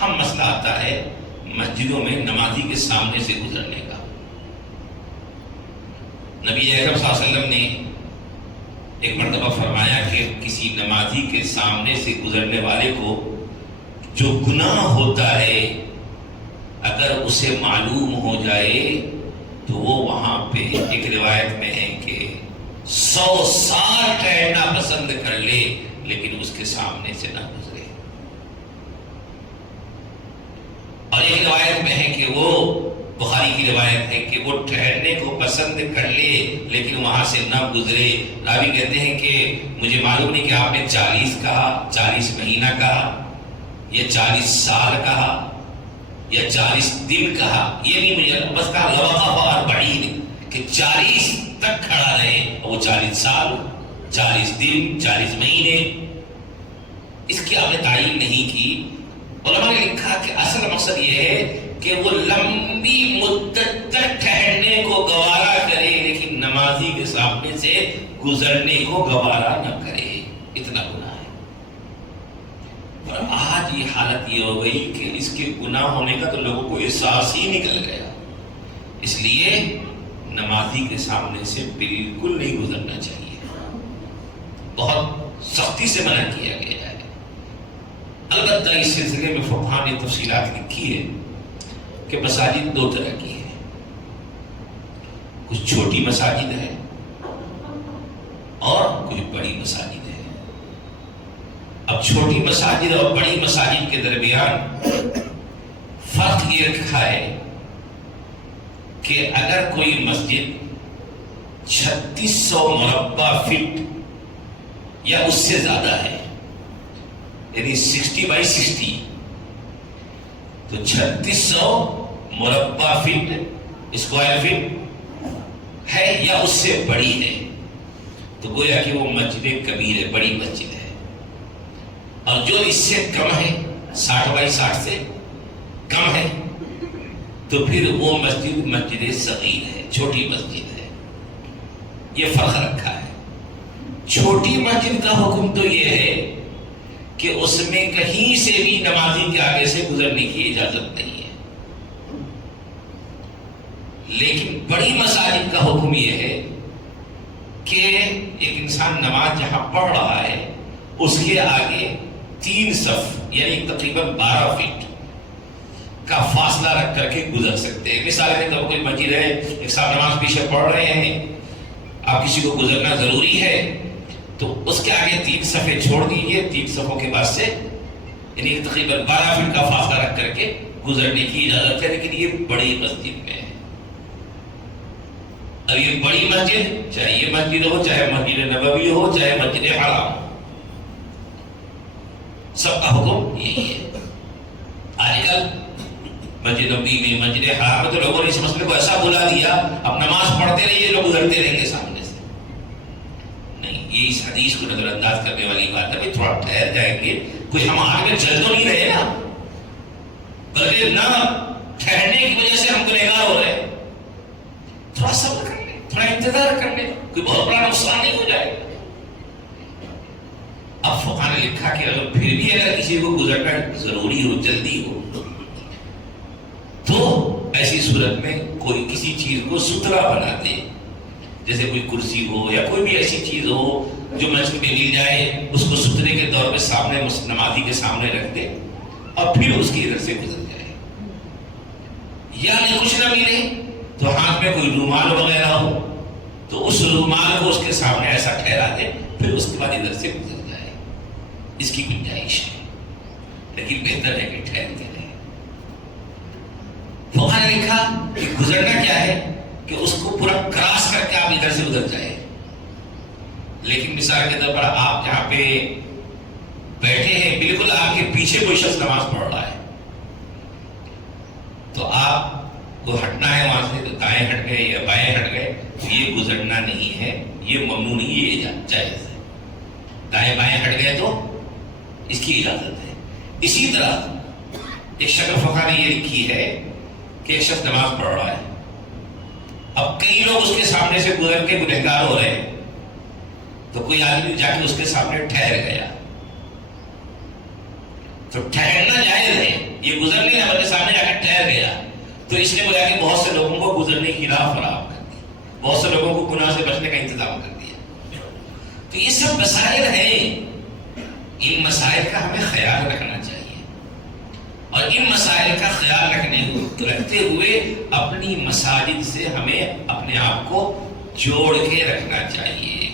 اہم مسئلہ آتا ہے مسجدوں میں نمازی کے سامنے سے گزرنے کا۔ نبی اکرم صلی اللہ علیہ وسلم نے ایک مرتبہ فرمایا کہ کسی نمازی کے سامنے سے گزرنے والے کو جو گناہ ہوتا ہے، اگر اسے معلوم ہو جائے تو وہ وہاں پہ ایک روایت میں ہے کہ سو سال ٹھہرنا پسند کر لے، لیکن اس کے سامنے سے نہ گزرے اور ایک روایت میں ہے کہ وہ بخاری کی روایت ہے کہ وہ ٹھہرنے کو پسند کر لے، لیکن وہاں سے نہ گزرے۔ راوی کہتے ہیں کہ مجھے معلوم نہیں کہ آپ نے چالیس کہا، چالیس مہینہ کہا، یا چالیس سال کہا، یا چالیس دن کہا۔ یہ نہیں مجھے بس کہا لوقا اور بڑی کہ چالیس تک کھڑا رہے اور وہ چالیس سال، چالیس دن، چالیس مہینے۔ اس کی آپ نے تعین نہیں کی۔ علماء نے لکھا کہ اصل مقصد یہ ہے کہ وہ لمبی مدت تک ٹھہرنے کو گوارا کرے، لیکن نمازی کے سامنے سے گزرنے کو گوارا نہ کرے۔ اتنا گناہ ہے۔ اور آج یہ حالت یہ ہو گئی کہ اس کے گناہ ہونے کا تو لوگوں کو احساس ہی نکل گیا۔ اس لیے نمازی کے سامنے سے بالکل نہیں گزرنا چاہیے۔ بہت سختی سے منع کیا گیا ہے۔ البتہ اس سلسلے میں فقہ نے تفصیلات لکھی ہے کہ مساجد دو طرح کی ہے کچھ چھوٹی مساجد ہے اور کچھ بڑی مساجد ہے اب چھوٹی مساجد اور بڑی مساجد کے درمیان فرق یہ رکھا ہے کہ اگر کوئی مسجد چھتیس سو مربع فٹ یا اس سے زیادہ ہے یعنی سکسٹی بائی سکسٹی تو چھتیس سو مربع فٹ اسکوائر فٹ ہے یا اس سے بڑی ہے؟ تو گویا کہ وہ مسجد کبیر ہے، بڑی مسجد ہے۔ اور جو اس سے کم ہے، ساٹھ بائی ساٹھ سے کم ہے، تو پھر وہ مسجد مسجد صغیر ہے، چھوٹی مسجد ہے۔ یہ فرق رکھا ہے۔ چھوٹی مسجد کا حکم تو یہ ہے کہ اس میں کہیں سے بھی نمازی کے آگے سے گزرنے کی اجازت نہیں ہے۔ لیکن بڑی مساجد کا حکم یہ ہے کہ ایک انسان نماز جہاں پڑھ رہا ہے، اس کے آگے تین صف یعنی تقریباً بارہ فٹ کا فاصلہ رکھ کر کے گزر سکتے ہیں۔ مثال کے طور کوئی مسجد ہے، ایک صاحب نماز پیچھے پڑھ رہے ہیں، آپ کسی کو گزرنا ضروری ہے تو اس کے آگے تین صفحے چھوڑ دیجیے، تین صفوں کے بعد سے یعنی تقریباً بارہ فٹ کا فاصلہ رکھ کر کے گزرنے کی اجازت ہے، لیکن یہ بڑی مسجد میں ہے۔ اب یہ بڑی مسجد، چاہے یہ مسجد ہو، چاہے مسجد نبوی ہو، چاہے مسجد حرام ہو۔ سب کا حکم یہی ہے۔ آج کل مسجد نبی میں مسجد حرام میں تو لوگوں نے اس مسئلے کو ایسا بلا دیا، اب نماز پڑھتے رہیے، لوگ گزرتے رہیں گے سامنے یہ اس حدیث کو نظر انداز کرنے والی بات ہے تھوڑا ٹھہر جائیں گے۔ کوئی ہم آگے جج تو نہیں رہے نا۔ بلکہ نہ ٹھہرنے کی وجہ سے ہم گنہگار ہو رہے تھوڑا صبر کر لیں، تھوڑا انتظار کر لیں۔ کوئی بہت بڑا نقصان نہیں ہو جائے اب فقہ نے لکھا کہ اگر پھر بھی اگر کسی کو گزرنا ضروری ہو، جلدی ہو، تو ایسی صورت میں کوئی کسی چیز کو ستھرا بنا دے۔ جیسے کوئی کرسی ہو یا کوئی بھی ایسی چیز ہو جو مسجد میں مل جائے، اس کو ستھرے کے طور پہ سامنے نمازی کے سامنے رکھ دے اور پھر اس کی ادھر سے گزر جائے۔ یا کچھ نہ ملے تو ہاتھ میں کوئی رومال وغیرہ ہو، تو اس رومال کو اس کے سامنے ایسا ٹھہرا دے، پھر اس کے بعد ادھر سے گزر جائے۔ اس کی گنجائش ہے، لیکن بہتر ہے کہ ٹھہر کے رہے۔ فقہ نے لکھا کہ گزرنا کیا ہے؟ کہ اس کو پورا کراس کر کے آپ ادھر سے ادھر جائیں۔ لیکن مثال کے طور پر آپ جہاں پہ بیٹھے ہیں، بالکل آپ کے پیچھے کوئی شخص نماز پڑھ رہا ہے۔ تو آپ کو ہٹنا ہے وہاں سے، تو دائیں ہٹ گئے یا بائیں ہٹ گئے، یہ گزرنا نہیں ہے، یہ ممنوع نہیں، یہ جائز ہے۔ دائیں بائیں ہٹ گئے تو اس کی اجازت ہے۔ اسی طرح ایک شکل فقہ نے یہ لکھی ہے کہ ایک شخص نماز پڑھ رہا ہے۔ اب کئی لوگ اس کے سامنے سے گزر کے گنہگار ہو رہے ہیں۔ تو کوئی آدمی جا کے اس کے سامنے ٹھہر گیا۔ تو ٹھہرنا جائز ہے، یہ گزرنے نمبر کے سامنے جا کر ٹھہر گیا۔ تو اس نے بولا کہ بہت سے لوگوں کو گزرنے کی راہ فراہم کر دی۔ بہت سے لوگوں کو گناہ سے بچنے کا انتظام کر دیا۔ تو یہ سب مسائل ہیں۔ ان مسائل کا ہمیں خیال رکھنا اور ان مسائل کا خیال رکھنے رکھتے ہوئے اپنی مساجد سے ہمیں اپنے آپ کو جوڑ کے رکھنا چاہیے۔